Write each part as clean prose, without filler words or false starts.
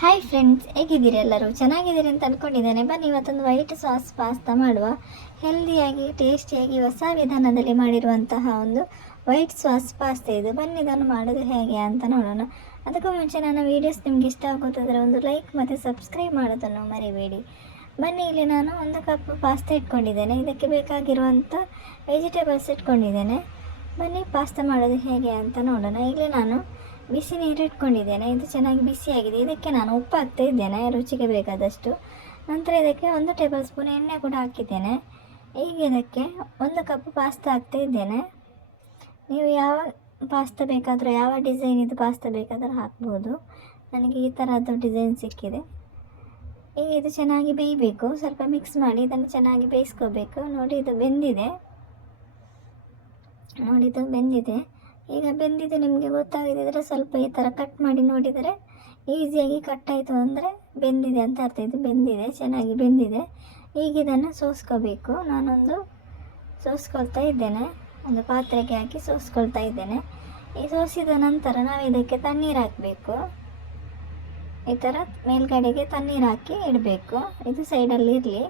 Hi friends, ಹೇಗಿದ್ದೀರಿ? ಎಲ್ಲರೂ ಚೆನ್ನಾಗಿದ್ದೀರಿ ಅಂತ ಅಂದ್ಕೊಂಡಿದ್ದೇನೆ. ಬನ್ನಿ ಇವತ್ತೊಂದು ವೈಟ್ ಸಾಸ್ ಪಾಸ್ತಾ ಮಾಡುವ. ಹೆಲ್ದಿಯಾಗಿ ಟೇಸ್ಟಿಯಾಗಿ ಹೊಸ ವಿಧಾನದಲ್ಲಿ ಮಾಡಿರುವಂತಹ ಒಂದು ವೈಟ್ ಸಾಸ್ ಪಾಸ್ತಾ ಇದು. ಬನ್ನಿ ಇದನ್ನು ಮಾಡೋದು ಹೇಗೆ ಅಂತ ನೋಡೋಣ. ಅದಕ್ಕೂ ಮುಂಚೆ ನನ್ನ ವೀಡಿಯೋಸ್ ನಿಮ್ಗೆ ಇಷ್ಟ ಆಗುತ್ತಿದ್ದರೆ ಒಂದು ಲೈಕ್ ಮತ್ತು ಸಬ್ಸ್ಕ್ರೈಬ್ ಮಾಡೋದನ್ನು ಮರಿಬೇಡಿ. ಬನ್ನಿ, ಇಲ್ಲಿ ನಾನು 1 ಕಪ್ ಪಾಸ್ತಾ ಇಟ್ಕೊಂಡಿದ್ದೇನೆ. ಇದಕ್ಕೆ ಬೇಕಾಗಿರುವಂಥ ವೆಜಿಟೇಬಲ್ಸ್ ಇಟ್ಕೊಂಡಿದ್ದೇನೆ. ಬನ್ನಿ ಪಾಸ್ತಾ ಮಾಡೋದು ಹೇಗೆ ಅಂತ ನೋಡೋಣ. ಇಲ್ಲಿ ನಾನು ಬಿಸಿ ನೀರು ಇಟ್ಕೊಂಡಿದ್ದೇನೆ. ಇದು ಚೆನ್ನಾಗಿ ಬಿಸಿಯಾಗಿದೆ. ಇದಕ್ಕೆ ನಾನು ಉಪ್ಪು ಹಾಕ್ತಾ ಇದ್ದೇನೆ ರುಚಿಗೆ ಬೇಕಾದಷ್ಟು. ನಂತರ ಇದಕ್ಕೆ 1 ಟೇಬಲ್ ಸ್ಪೂನ್ ಎಣ್ಣೆ ಕೂಡ ಹಾಕಿದ್ದೇನೆ. ಈಗ ಇದಕ್ಕೆ 1 ಕಪ್ ಪಾಸ್ತಾ ಹಾಕ್ತಾ ಇದ್ದೇನೆ. ನೀವು ಯಾವ ಪಾಸ್ತಾ ಬೇಕಾದರೂ, ಯಾವ ಡಿಸೈನ್ ಇದು ಪಾಸ್ತಾ ಬೇಕಾದರೂ ಹಾಕ್ಬೋದು. ನನಗೆ ಈ ಥರದ್ದು ಡಿಸೈನ್ ಸಿಕ್ಕಿದೆ. ಈಗ ಇದು ಚೆನ್ನಾಗಿ ಬೇಯಬೇಕು. ಸ್ವಲ್ಪ ಮಿಕ್ಸ್ ಮಾಡಿ ಇದನ್ನು ಚೆನ್ನಾಗಿ ಬೇಯಿಸ್ಕೋಬೇಕು. ನೋಡಿ, ಇದು ಬೆಂದಿದೆ. ಈಗ ಬೆಂದಿದೆ. ನಿಮಗೆ ಗೊತ್ತಾಗದಿದ್ದರೆ ಸ್ವಲ್ಪ ಈ ಥರ ಕಟ್ ಮಾಡಿ ನೋಡಿದರೆ ಈಸಿಯಾಗಿ ಕಟ್ ಆಯಿತು ಅಂದರೆ ಬೆಂದಿದೆ ಅಂತ ಅರ್ಥ. ಇದು ಬೆಂದಿದೆ, ಚೆನ್ನಾಗಿ ಬೆಂದಿದೆ. ಈಗ ಇದನ್ನು ಸೋಸ್ಕೋಬೇಕು. ನಾನೊಂದು ಸೋಸ್ಕೊಳ್ತಾ ಇದ್ದೇನೆ. ಒಂದು ಪಾತ್ರೆಗೆ ಹಾಕಿ ಸೋಸ್ಕೊಳ್ತಾ ಇದ್ದೇನೆ. ಈ ಸೋಸಿದ ನಂತರ ನಾವು ಇದಕ್ಕೆ ತಣ್ಣೀರು ಹಾಕಬೇಕು. ಈ ಥರ ಮೇಲ್ಗಡೆಗೆ ತಣ್ಣೀರು ಹಾಕಿ ಇಡಬೇಕು. ಇದು ಸೈಡಲ್ಲಿ ಇರಲಿ.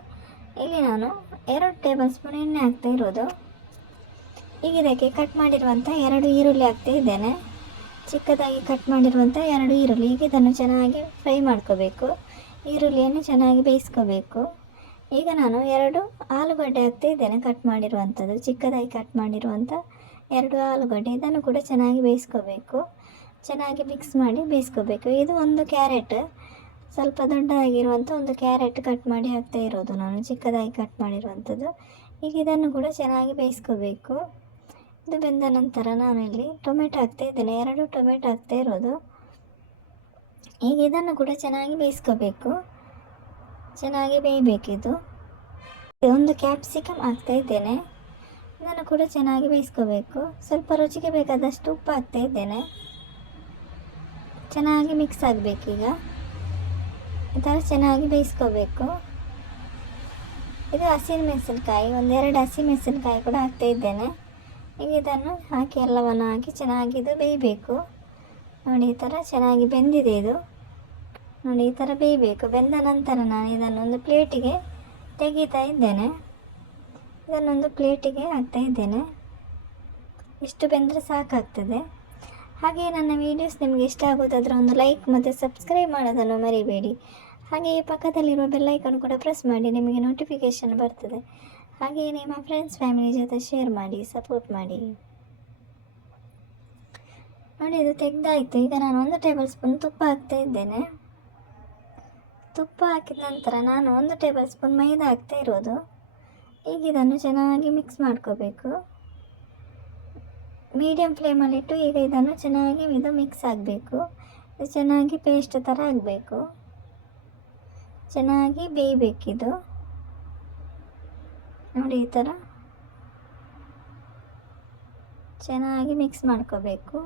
ಇಲ್ಲಿ ನಾನು 2 ಟೇಬಲ್ ಸ್ಪೂನ್ ಎಣ್ಣೆ ಹಾಕ್ತಾ ಇರೋದು. ಈಗ ಇದಕ್ಕೆ ಕಟ್ ಮಾಡಿರುವಂಥ 2 ಈರುಳ್ಳಿ ಹಾಕ್ತಾ ಇದ್ದೇನೆ. ಚಿಕ್ಕದಾಗಿ ಕಟ್ ಮಾಡಿರುವಂಥ 2 ಈರುಳ್ಳಿ. ಈಗ ಇದನ್ನು ಚೆನ್ನಾಗಿ ಫ್ರೈ ಮಾಡ್ಕೋಬೇಕು. ಈರುಳ್ಳಿಯನ್ನು ಚೆನ್ನಾಗಿ ಬೇಯಿಸ್ಕೋಬೇಕು. ಈಗ ನಾನು 2 ಆಲೂಗಡ್ಡೆ ಹಾಕ್ತಾ ಇದ್ದೇನೆ. ಕಟ್ ಮಾಡಿರುವಂಥದ್ದು, ಚಿಕ್ಕದಾಗಿ ಕಟ್ ಮಾಡಿರುವಂಥ 2 ಆಲೂಗಡ್ಡೆ. ಇದನ್ನು ಕೂಡ ಚೆನ್ನಾಗಿ ಬೇಯಿಸ್ಕೋಬೇಕು. ಚೆನ್ನಾಗಿ ಮಿಕ್ಸ್ ಮಾಡಿ ಬೇಯಿಸ್ಕೋಬೇಕು. ಇದು 1 ಕ್ಯಾರೆಟ್, ಸ್ವಲ್ಪ ದೊಡ್ಡದಾಗಿರುವಂಥ 1 ಕ್ಯಾರೆಟ್ ಕಟ್ ಮಾಡಿ ಹಾಕ್ತಾ ಇರೋದು ನಾನು, ಚಿಕ್ಕದಾಗಿ ಕಟ್ ಮಾಡಿರುವಂಥದ್ದು. ಈಗ ಇದನ್ನು ಕೂಡ ಚೆನ್ನಾಗಿ ಬೇಯಿಸ್ಕೋಬೇಕು. ಇದು ಬೆಂದ ನಂತರ ನಾನು ಇಲ್ಲಿ ಟೊಮೆಟೊ ಹಾಕ್ತಾ ಇದ್ದೇನೆ. 2 ಟೊಮೆಟೊ ಹಾಕ್ತಾ ಇರೋದು. ಈಗ ಇದನ್ನು ಕೂಡ ಚೆನ್ನಾಗಿ ಬೇಯಿಸ್ಕೋಬೇಕು. ಚೆನ್ನಾಗಿ ಬೇಯಬೇಕಿದು. 1 ಕ್ಯಾಪ್ಸಿಕಮ್ ಹಾಕ್ತಾ ಇದ್ದೇನೆ. ಇದನ್ನು ಕೂಡ ಚೆನ್ನಾಗಿ ಬೇಯಿಸ್ಕೋಬೇಕು. ಸ್ವಲ್ಪ ರುಚಿಗೆ ಬೇಕಾದಷ್ಟು ಉಪ್ಪು ಹಾಕ್ತಾ ಇದ್ದೇನೆ. ಚೆನ್ನಾಗಿ ಮಿಕ್ಸ್ ಆಗಬೇಕೀಗ. ಈ ಥರ ಚೆನ್ನಾಗಿ ಬೇಯಿಸ್ಕೋಬೇಕು. ಇದು ಹಸಿಮೆಣಸಿನಕಾಯಿ, 1-2 ಹಸಿಮೆಣಸಿನಕಾಯಿ ಕೂಡ ಹಾಕ್ತಾ ಇದ್ದೇನೆ. ಈಗ ಇದನ್ನು ಹಾಕಿ ಎಲ್ಲವನ್ನು ಹಾಕಿ ಚೆನ್ನಾಗಿ ಇದು ಬೇಯಬೇಕು. ನೋಡಿ, ಈ ಥರ ಚೆನ್ನಾಗಿ ಬೆಂದಿದೆ ಇದು. ನೋಡಿ, ಈ ಥರ ಬೇಯಬೇಕು. ಬೆಂದ ನಂತರ ನಾನು ಇದನ್ನು ಒಂದು ಪ್ಲೇಟಿಗೆ ತೆಗಿತಾ ಇದ್ದೇನೆ. ಇದನ್ನೊಂದು ಪ್ಲೇಟಿಗೆ ಹಾಕ್ತಾ ಇದ್ದೇನೆ. ಇಷ್ಟು ಬೆಂದರೆ ಸಾಕಾಗ್ತದೆ. ಹಾಗೆ ನನ್ನ ವೀಡಿಯೋಸ್ ನಿಮಗೆ ಇಷ್ಟ ಆಗೋದಾದರೆ ಒಂದು ಲೈಕ್ ಮತ್ತು ಸಬ್ಸ್ಕ್ರೈಬ್ ಮಾಡೋದನ್ನು ಮರಿಬೇಡಿ. ಹಾಗೆಯೇ ಪಕ್ಕದಲ್ಲಿರುವ ಬೆಲ್ಲೈಕನ್ ಕೂಡ ಪ್ರೆಸ್ ಮಾಡಿ, ನಿಮಗೆ ನೋಟಿಫಿಕೇಷನ್ ಬರ್ತದೆ. ಹಾಗೆಯೇ ನಿಮ್ಮ ಫ್ರೆಂಡ್ಸ್ ಫ್ಯಾಮಿಲಿ ಜೊತೆ ಶೇರ್ ಮಾಡಿ, ಸಪೋರ್ಟ್ ಮಾಡಿ. ನೋಡಿ, ಇದು ತೆಗೆದಾಯಿತು. ಈಗ ನಾನು 1 ಟೇಬಲ್ ಸ್ಪೂನ್ ತುಪ್ಪ ಹಾಕ್ತಾ ಇದ್ದೇನೆ. ತುಪ್ಪ ಹಾಕಿದ ನಂತರ ನಾನು 1 ಟೇಬಲ್ ಸ್ಪೂನ್ ಮೈದಾ ಹಾಕ್ತಾ ಇರೋದು. ಈಗ ಇದನ್ನು ಚೆನ್ನಾಗಿ ಮಿಕ್ಸ್ ಮಾಡ್ಕೋಬೇಕು. ಮೀಡಿಯಂ ಫ್ಲೇಮಲ್ಲಿಟ್ಟು ಈಗ ಇದನ್ನು ಚೆನ್ನಾಗಿ ಇದು ಮಿಕ್ಸ್ ಆಗಬೇಕು. ಇದು ಚೆನ್ನಾಗಿ ಪೇಸ್ಟ್ ಥರ ಆಗಬೇಕು. ಚೆನ್ನಾಗಿ ಬೇಯಬೇಕಿದು. ನೋಡಿ, ಈ ಥರ ಚೆನ್ನಾಗಿ ಮಿಕ್ಸ್ ಮಾಡ್ಕೋಬೇಕು.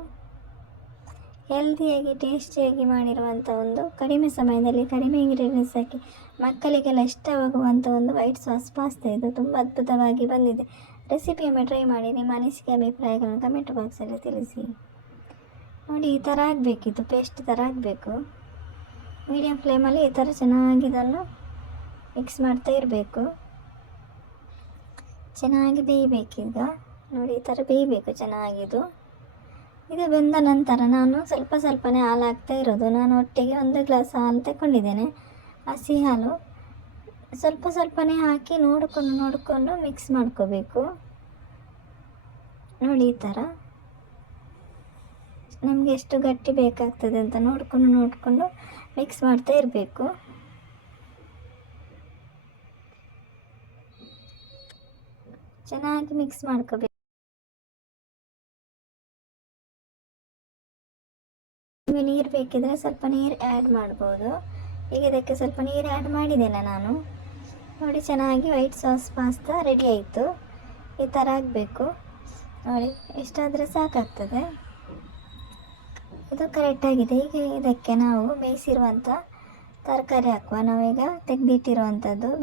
ಹೆಲ್ದಿಯಾಗಿ ಟೇಸ್ಟಿಯಾಗಿ ಮಾಡಿರುವಂಥ ಒಂದು ಕಡಿಮೆ ಸಮಯದಲ್ಲಿ ಕಡಿಮೆ ಇಂಗ್ರೀಡಿಯೆಂಟ್ಸ್ ಹಾಕಿ ಮಕ್ಕಳಿಗೆಲ್ಲ ಇಷ್ಟವಾಗುವಂಥ ಒಂದು ವೈಟ್ ಸಾಸ್ ಪಾಸ್ತಾ ಇದು. ತುಂಬ ಅದ್ಭುತವಾಗಿ ಬಂದಿದೆ. ರೆಸಿಪಿಯೊಮ್ಮೆ ಟ್ರೈ ಮಾಡಿ. ನಿಮ್ಮ ಅನಿಸಿಕೆ ಅಭಿಪ್ರಾಯಗಳನ್ನು ಕಮೆಂಟ್ ಬಾಕ್ಸಲ್ಲಿ ತಿಳಿಸಿ. ನೋಡಿ, ಈ ಥರ ಆಗಬೇಕಿತ್ತು, ಪೇಸ್ಟ್ ಥರ ಆಗಬೇಕು. ಮೀಡಿಯಂ ಫ್ಲೇಮಲ್ಲಿ ಈ ಥರ ಚೆನ್ನಾಗಿ ಇದನ್ನು ಮಿಕ್ಸ್ ಮಾಡ್ತಾ ಇರಬೇಕು. ಚೆನ್ನಾಗಿ ಬೇಯಬೇಕೀಗ. ನೋಡಿ, ಈ ಥರ ಬೇಯಬೇಕು ಚೆನ್ನಾಗಿದು. ಇದು ಬೆಂದ ನಂತರ ನಾನು ಸ್ವಲ್ಪನೇ ಹಾಲು ಹಾಕ್ತಾ ಇರೋದು. ನಾನು ಒಟ್ಟಿಗೆ 1 ಗ್ಲಾಸ್ ಹಾಲು ತಗೊಂಡಿದ್ದೇನೆ. ಹಸಿ ಹಾಲು ಸ್ವಲ್ಪನೇ ಹಾಕಿ ನೋಡಿಕೊಂಡು ಮಿಕ್ಸ್ ಮಾಡ್ಕೋಬೇಕು. ನೋಡಿ, ಈ ಥರ ನಮಗೆ ಎಷ್ಟು ಗಟ್ಟಿ ಬೇಕಾಗ್ತದೆ ಅಂತ ನೋಡಿಕೊಂಡು ಮಿಕ್ಸ್ ಮಾಡ್ತಾ ಇರಬೇಕು. ಚೆನ್ನಾಗಿ ಮಿಕ್ಸ್ ಮಾಡ್ಕೋಬೇಕು. ನಿಮಗೆ ನೀರು ಬೇಕಿದ್ರೆ ಸ್ವಲ್ಪ ನೀರು ಆ್ಯಡ್ ಮಾಡ್ಬೋದು. ಈಗ ಇದಕ್ಕೆ ಸ್ವಲ್ಪ ನೀರು ಆ್ಯಡ್ ಮಾಡಿದ್ದೇನೆ ನಾನು. ನೋಡಿ, ಚೆನ್ನಾಗಿ ವೈಟ್ ಸಾಸ್ ಪಾಸ್ತಾ ರೆಡಿ ಆಯಿತು. ಈ ಥರ ಆಗಬೇಕು. ನೋಡಿ, ಇಷ್ಟಾದರೆ ಸಾಕಾಗ್ತದೆ. ಇದು ಕರೆಕ್ಟಾಗಿದೆ. ಈಗ ಇದಕ್ಕೆ ನಾವು ಬೇಯಿಸಿರುವಂಥ ತರಕಾರಿ ಹಾಕುವ. ನಾವೀಗ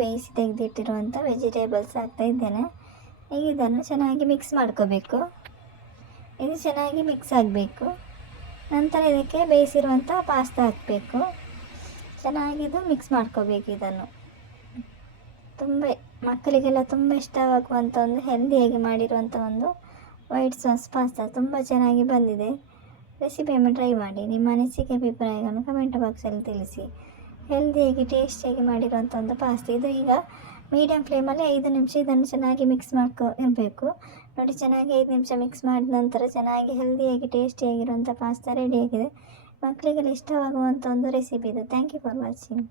ಬೇಯಿಸಿ ತೆಗೆದಿಟ್ಟಿರುವಂಥ ವೆಜಿಟೇಬಲ್ಸ್ ಹಾಕ್ತಾ ಇದ್ದೇನೆ. ಈಗ ಇದನ್ನು ಚೆನ್ನಾಗಿ ಮಿಕ್ಸ್ ಮಾಡ್ಕೋಬೇಕು. ಇದು ಚೆನ್ನಾಗಿ ಮಿಕ್ಸ್ ಆಗಬೇಕು. ನಂತರ ಇದಕ್ಕೆ ಬೇಯಿಸಿರುವಂಥ ಪಾಸ್ತಾ ಹಾಕಬೇಕು. ಚೆನ್ನಾಗಿದು ಮಿಕ್ಸ್ ಮಾಡ್ಕೋಬೇಕು ಇದನ್ನು. ತುಂಬ ಮಕ್ಕಳಿಗೆಲ್ಲ ತುಂಬ ಇಷ್ಟವಾಗುವಂಥ ಒಂದು ಹೆಲ್ದಿಯಾಗಿ ಮಾಡಿರುವಂಥ ಒಂದು ವೈಟ್ ಸಾಸ್ ಪಾಸ್ತಾ ತುಂಬ ಚೆನ್ನಾಗಿ ಬಂದಿದೆ. ರೆಸಿಪಿಯನ್ನು ಟ್ರೈ ಮಾಡಿ. ನಿಮ್ಮ ಅನಿಸಿಕೆ ಅಭಿಪ್ರಾಯಗಳನ್ನು ಕಮೆಂಟ್ ಬಾಕ್ಸಲ್ಲಿ ತಿಳಿಸಿ. ಹೆಲ್ದಿಯಾಗಿ ಟೇಸ್ಟಿಯಾಗಿ ಮಾಡಿರುವಂಥ ಒಂದು ಪಾಸ್ತಾ. ಇದು ಈಗ ಮೀಡಿಯಮ್ ಫ್ಲೇಮಲ್ಲಿ 5 ನಿಮಿಷ ಇದನ್ನು ಚೆನ್ನಾಗಿ ಮಿಕ್ಸ್ ಇರಬೇಕು. ನೋಡಿ, ಚೆನ್ನಾಗಿ 5 ನಿಮಿಷ ಮಿಕ್ಸ್ ಮಾಡಿದ ನಂತರ ಚೆನ್ನಾಗಿ ಹೆಲ್ದಿಯಾಗಿ ಟೇಸ್ಟಿಯಾಗಿರುವಂಥ ಪಾಸ್ತಾ ರೆಡಿಯಾಗಿದೆ. ಮಕ್ಕಳಿಗೆಲ್ಲ ಇಷ್ಟವಾಗುವಂಥ ಒಂದು ರೆಸಿಪಿ ಇದು. Thank you for watching.